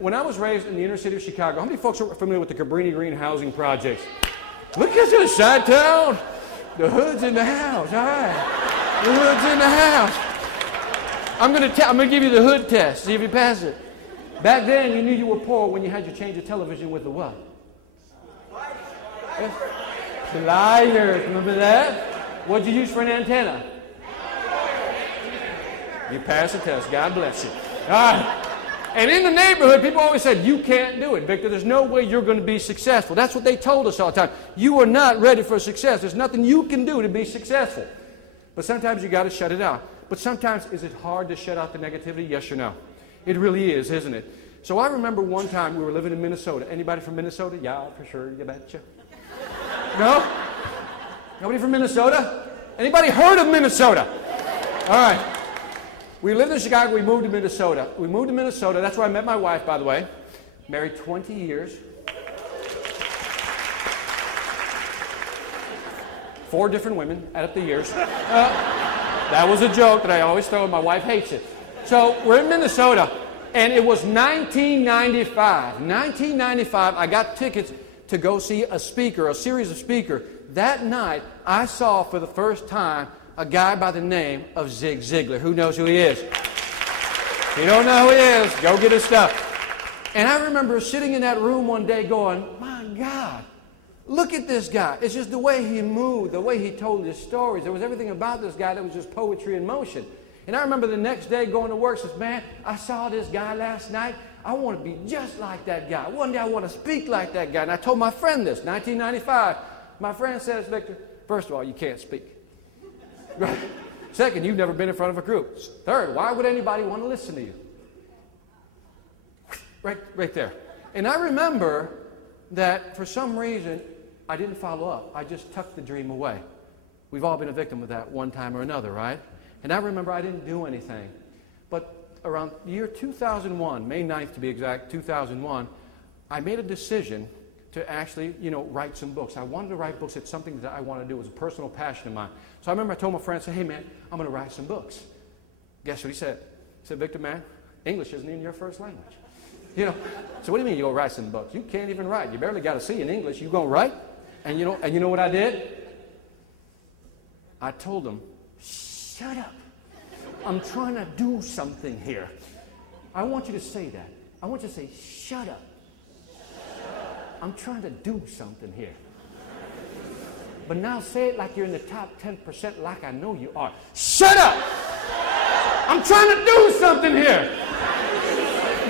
when I was raised in the inner city of Chicago, how many folks are familiar with the Cabrini Green housing projects? Look at this, Chi-Town. The hood's in the house, all right. The hood's in the house. I'm gonna give you the hood test, see if you pass it. Back then, you knew you were poor when you had your change of television with the what? Sliders, remember that? What'd you use for an antenna? You passed the test, God bless you. All right. And in the neighborhood, people always said, you can't do it, Victor. There's no way you're going to be successful. That's what they told us all the time. You are not ready for success. There's nothing you can do to be successful. But sometimes you got to shut it out. But sometimes, is it hard to shut out the negativity? Yes or no? It really is, isn't it? So I remember one time we were living in Minnesota. Anybody from Minnesota? Yeah, for sure, you betcha. No? Nobody from Minnesota? Anybody heard of Minnesota? All right. We lived in Chicago. We moved to Minnesota. We moved to Minnesota. That's where I met my wife, by the way. Married 20 years. 4 different women, add up the years. That was a joke that I always throw, and my wife hates it. So we're in Minnesota, and it was 1995. 1995, I got tickets to go see a speaker, a series of speakers. That night, I saw for the first time a guy by the name of Zig Ziglar. Who knows who he is? If you don't know who he is, go get his stuff. And I remember sitting in that room one day going, my God, look at this guy. It's just the way he moved, the way he told his stories. There was everything about this guy that was just poetry in motion. And I remember the next day going to work, says, man, I saw this guy last night. I want to be just like that guy. One day I want to speak like that guy. And I told my friend this, 1995. My friend says, Victor, first of all, you can't speak. Right. Second, you've never been in front of a group. Third, why would anybody want to listen to you? Right there. And I remember that for some reason, I didn't follow up. I just tucked the dream away. We've all been a victim of that one time or another, right? And I remember I didn't do anything. But around the year 2001, May 9th to be exact, 2001, I made a decision to actually, write some books. I wanted to write books. It's something that I wanted to do. It was a personal passion of mine. So I remember I told my friend, I said, hey, man, I'm going to write some books. Guess what he said? He said, Victor, man, English isn't even your first language. So what do you mean you're going to write some books? You can't even write. You barely got a C in English. You going to write? And you know what I did? I told him, shut up. I'm trying to do something here. I want you to say that. I want you to say, shut up. I'm trying to do something here. But now say it like you're in the top 10% like I know you are. Shut up! I'm trying to do something here.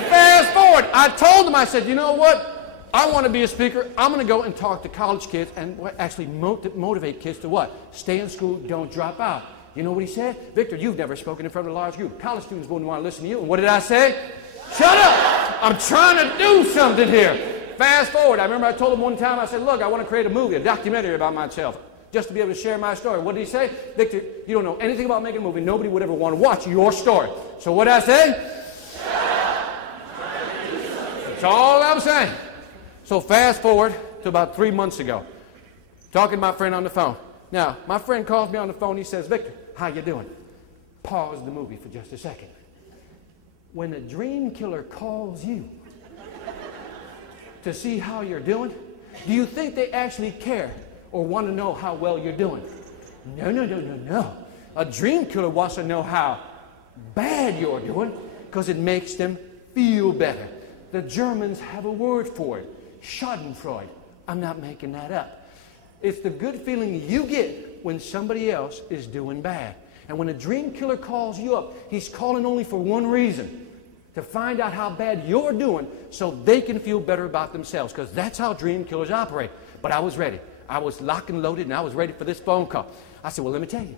Fast forward. I told him, I said, you know what? I want to be a speaker. I'm going to go and talk to college kids and actually motivate kids to what? Stay in school, don't drop out. You know what he said? Victor, you've never spoken in front of a large group. College students wouldn't want to listen to you. And what did I say? Shut up! I'm trying to do something here. Fast forward, I remember I told him one time, I said, look, I want to create a movie, a documentary about myself, just to be able to share my story. What did he say? Victor, you don't know anything about making a movie. Nobody would ever want to watch your story. So what did I say? That's all I'm saying. So fast forward to about 3 months ago, talking to my friend on the phone. Now, my friend calls me on the phone. He says, Victor, how you doing? Pause the movie for just a second. When a dream killer calls you to see how you're doing, do you think they actually care or want to know how well you're doing? No. A dream killer wants to know how bad you're doing because it makes them feel better. The Germans have a word for it, Schadenfreude. I'm not making that up. It's the good feeling you get when somebody else is doing bad. And when a dream killer calls you up, he's calling only for one reason, to find out how bad you're doing so they can feel better about themselves, because that's how dream killers operate. But I was ready. I was locked and loaded, and I was ready for this phone call. I said, well, let me tell you.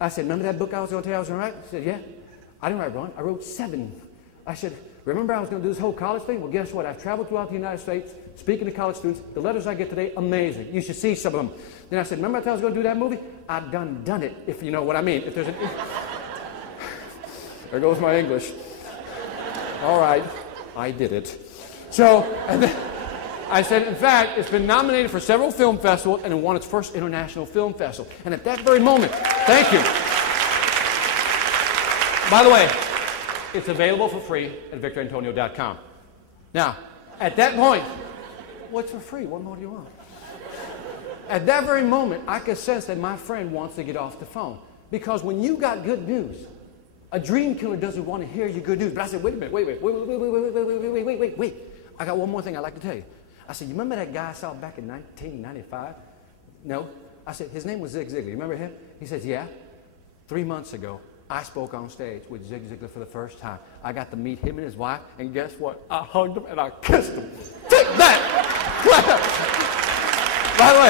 I said, remember that book I was going to tell you I was going to write? He said, yeah. I didn't write one. I wrote 7. I said, remember I was going to do this whole college thing? Well, guess what? I've traveled throughout the United States, speaking to college students. The letters I get today, amazing. You should see some of them. Then I said, remember I told you I was going to do that movie? I've done it, if you know what I mean. If there's there goes my English. All right, I did it. So, and then I said, in fact, it's been nominated for several film festivals, and it won its first international film festival. And at that very moment, thank you. By the way, it's available for free at victorantonio.com. Now, at that point, what's for free? What more do you want? At that very moment, I could sense that my friend wants to get off the phone. Because when you got good news, a dream killer doesn't want to hear your good news. But I said, wait a minute, wait. I got one more thing I'd like to tell you. I said, you remember that guy I saw back in 1995? No. I said, his name was Zig Ziglar. You remember him? He says, yeah. 3 months ago, I spoke on stage with Zig Ziglar for the first time. I got to meet him and his wife, and guess what? I hugged him and I kissed him. Take that! By the way,